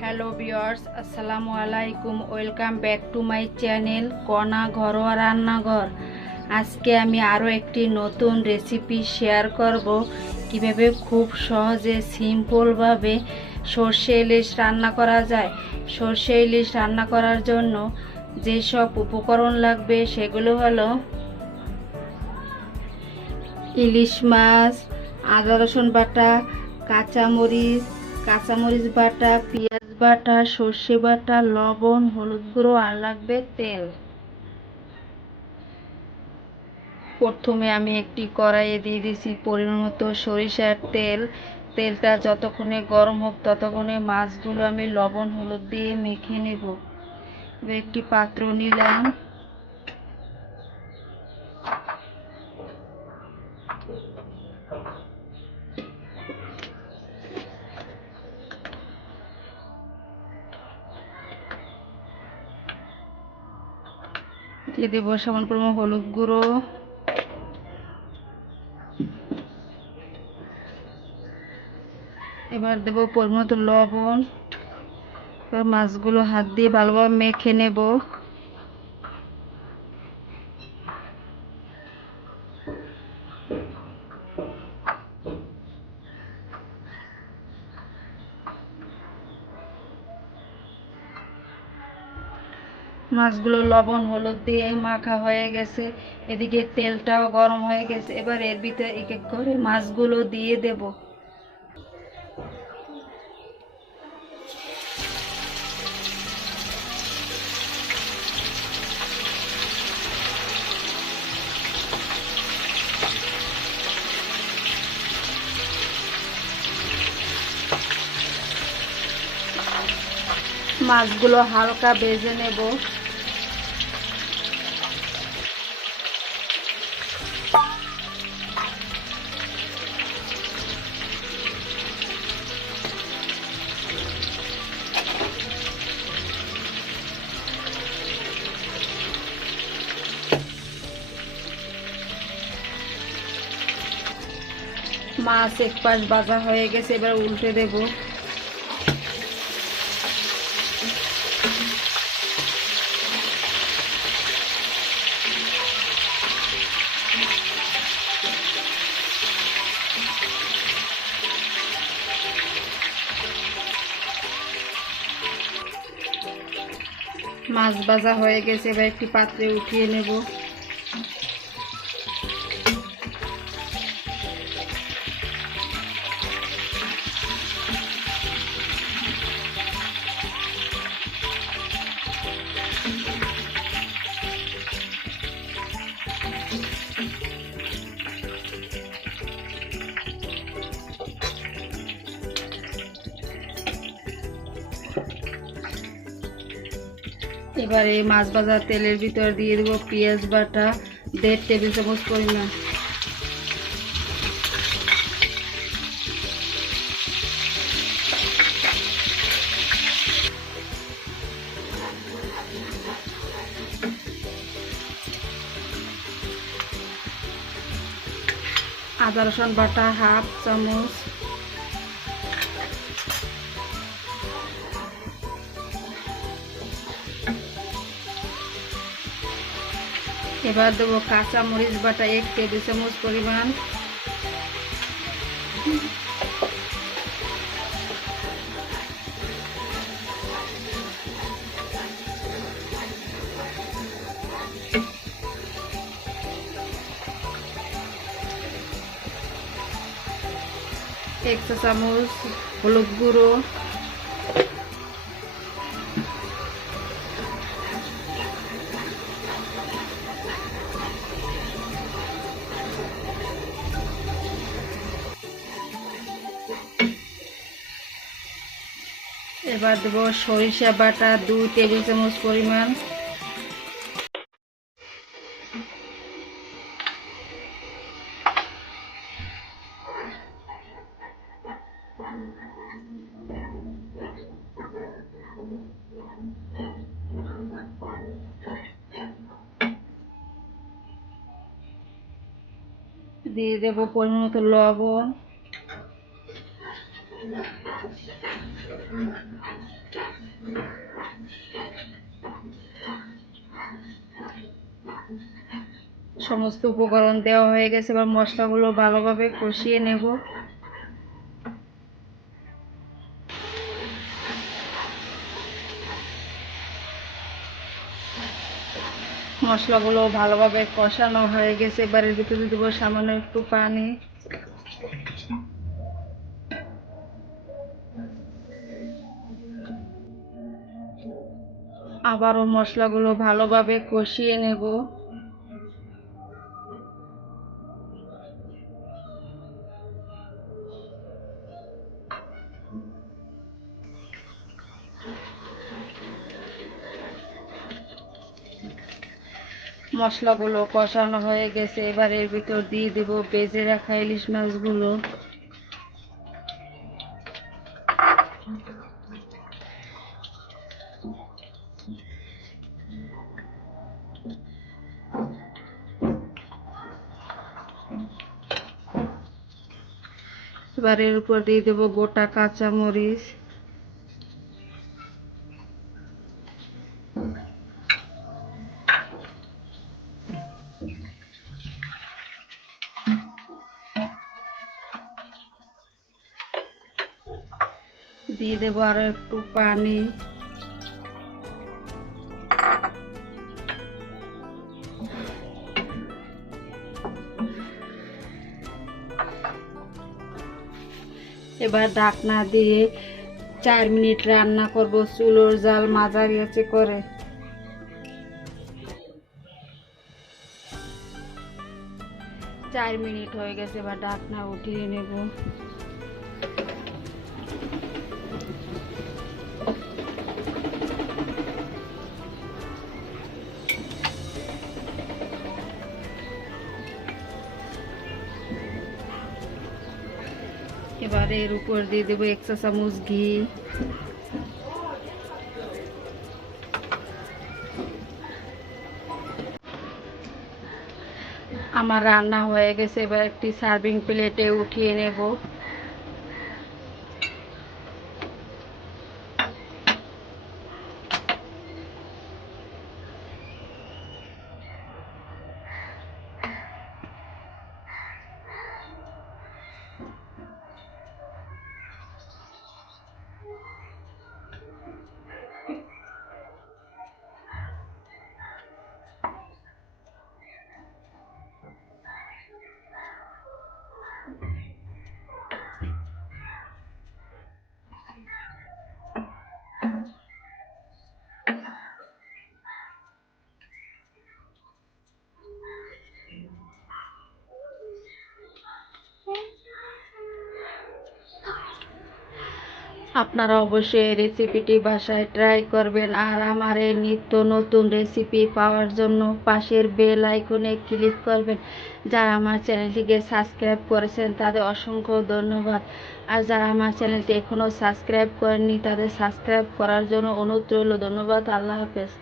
Hello বিয়ার্স আসসালামু আলাইকুম। Welcome back to my channel কণা ঘরোয়া রান্নাঘর। আজকে আমি আরও একটি নতুন রেসিপি শেয়ার করব। কীভাবে খুব সহজে সিম্পলভাবে সর্ষে ইলিশ রান্না করা যায়। সর্ষে ইলিশ রান্না করার জন্য যেসব উপকরণ লাগবে সেগুলো হলো ইলিশ মাছ, আদা রসুন বাটা, কাঁচামরিচ কাঁচামরিচ বাটা, পেঁয়াজ বাটা, সর্ষে বাটা, লবণ, হলুদ গুঁড়ো, আর লাগবে তেল। প্রথমে আমি একটি কড়াইয়ে দিয়ে দিয়েছি পরিমাণ মতো সরিষার তেল। তেলটা যতক্ষণে গরম হোক, ততক্ষণে মাছগুলো আমি লবণ, হলুদ দিয়ে মেখে নেব। একটি পাত্র নিলাম। দিয়ে দেবো সামান্য পরিমাণ হলুদ গুঁড়ো। এবার দেবো পরিমাণ লবণ। এবার মাছগুলো হাত দিয়ে ভালোভাবে মেখে নেব। মাছগুলো লবণ, হলুদ দিয়ে মাখা হয়ে গেছে। এদিকে তেলটাও গরম হয়ে গেছে। এবার এর ভিতরে এক এক করে মাছগুলো দিয়ে দেব। মাছগুলো হালকা বেজে নেব। মাছ এক পাশ বাজা হয়ে গেছে, এবার উল্টে দেব। মাছ ভাজা হয়ে গেছে, এবার একটি পাত্রে উঠিয়ে নেব। এবার এই মাছ ভাজা তেলের ভিতর দিয়ে দেবো পেঁয়াজ বাটা, দেড় টেবিল চামচ পরিমাণ। আদা রসুন বাটা হাফ চামচ। এবার দেবো কাঁচা মরিচ বাটা এক টেবিল চামচ পরিমাণ। এক চা চামচ হলুদ গুঁড়ো। এবার দেবো সরিষা বাটা দুই টেবিল চামচ পরিমাণ। দিয়ে দেবো পরিমাণ মতো লবণ। সমস্ত উপকরণ দেওয়া হয়ে গেছে, এবার মশলাগুলো ভালোভাবে কষিয়ে নেব। মশলাগুলো ভালোভাবে কষানো হয়ে গেছে, এবারের ভিতরে দেবো সামান্য একটু পানি। আবারও মশলাগুলো ভালোভাবে কষিয়ে নেব। মশলাগুলো কষানো হয়ে গেছে। এবার এর ভিতর দিয়ে দেবো বেজে রাখা ইলিশ মাছগুলো। এবার এর উপর দিয়ে দেবো গোটা কাঁচামরিচ। দিয়ে দেবো আরও একটু পানি। এবার ঢাকনা দিয়ে চার মিনিট রান্না করব। চুলোর জাল মাঝারি আছে করে। চার মিনিট হয়ে গেছে, এবার ঢাকনা উঠিয়ে নেব। এবার এর উপর দিয়ে দেবো এক চা চামচ ঘি। আমার রান্না হয়ে গেছে, এবার একটি সার্ভিং প্লেটে উঠিয়ে নেব। আপনারা অবশ্যই এই রেসিপিটি বাসায় ট্রাই করবেন আর আমার এই নিত্য নতুন রেসিপি পাওয়ার জন্য পাশের বেল আইকনে ক্লিক করবেন। যারা আমার চ্যানেলটিকে সাবস্ক্রাইব করেছেন, তাদের অসংখ্য ধন্যবাদ। আর যারা আমার চ্যানেলটি এখনও সাবস্ক্রাইব করেননি, তাদের সাবস্ক্রাইব করার জন্য অনুরোধ রইল। ধন্যবাদ, আল্লাহ হাফেজ।